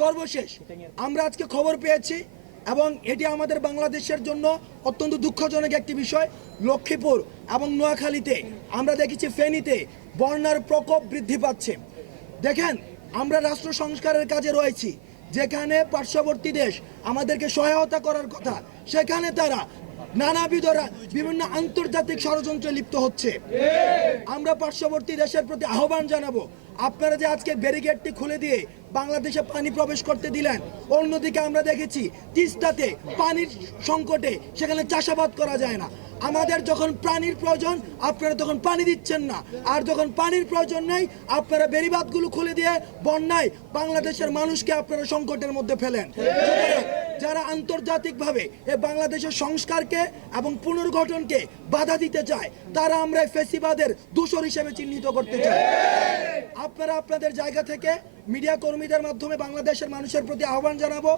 সর্বশেষ আমরা আজকে খবর পেয়েছি এবং এটি আমাদের বাংলাদেশের জন্য অত্যন্ত দুঃখজনক একটি বিষয়। লক্ষ্মীপুর এবং নোয়াখালীতে আমরা দেখেছি, ফেনীতে বন্যার প্রকোপ বৃদ্ধি পাচ্ছে। দেখেন, আমরা রাষ্ট্র সংস্কারের কাজে রয়েছি, যেখানে পার্শ্ববর্তী দেশ আমাদেরকে সহায়তা করার কথা, সেখানে তারা নানাবিধ বিভিন্ন আন্তর্জাতিক ষড়যন্ত্রে লিপ্ত হচ্ছে। আমরা পার্শ্ববর্তী দেশের প্রতি আহ্বান জানাবো, আপনারা যে আজকে ব্যারিকেডটি খুলে দিয়ে বাংলাদেশে পানি প্রবেশ করতে দিলেন, অন্যদিকে আমরা দেখেছি তিস্তাতে পানির সংকটে সেখানে চাষাবাদ করা যায় না। আমাদের যখন পানির প্রয়োজন আপনারা তখন পানি দিচ্ছেন না, আর যখন পানির প্রয়োজন নেই আপনারা বেড়িবাঁধগুলো খুলে দিয়ে বন্যায় বাংলাদেশের মানুষকে আপনারা সংকটের মধ্যে ফেলেন। যারা আন্তর্জাতিকভাবে এই বাংলাদেশের সংস্কারকে এবং পুনর্গঠনকে বাধা দিতে চায়, তারা আমরা ফ্যাসিবাদের দূষর হিসেবে চিহ্নিত করতে চাই। আপনারা আপনাদের জায়গা থেকে মিডিয়া কর্মীদের মাধ্যমে বাংলাদেশের মানুষের প্রতি আহ্বান জানাবো,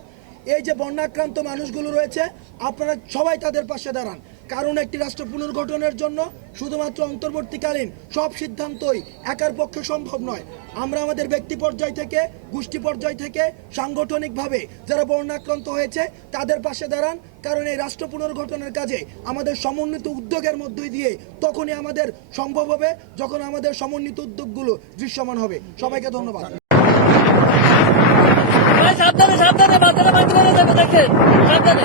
এই যে বন্যাক্রান্ত মানুষগুলো রয়েছে আপনারা সবাই তাদের পাশে দাঁড়ান। কারণ একটি রাষ্ট্র পুনর্গঠনের জন্য শুধুমাত্র অন্তর্বর্তীকালীন সব সিদ্ধান্তই একার পক্ষে সম্ভব নয়। আমরা আমাদের ব্যক্তি পর্যায় থেকে, গোষ্ঠী পর্যায় থেকে, সাংগঠনিকভাবে যারা বন্যাক্রান্ত হয়েছে তাদের পাশে দাঁড়ান। কারণ এই রাষ্ট্র পুনর্গঠনের কাজে আমাদের সমন্বিত উদ্যোগের মধ্য দিয়ে তখনই আমাদের সম্ভব হবে, যখন আমাদের সমন্বিত উদ্যোগগুলো দৃশ্যমান হবে। সবাইকে ধন্যবাদ। সাবধানে সাবধানে বাচ্চারা বাচ্চারা যাবে, দেখেন সাবধানে।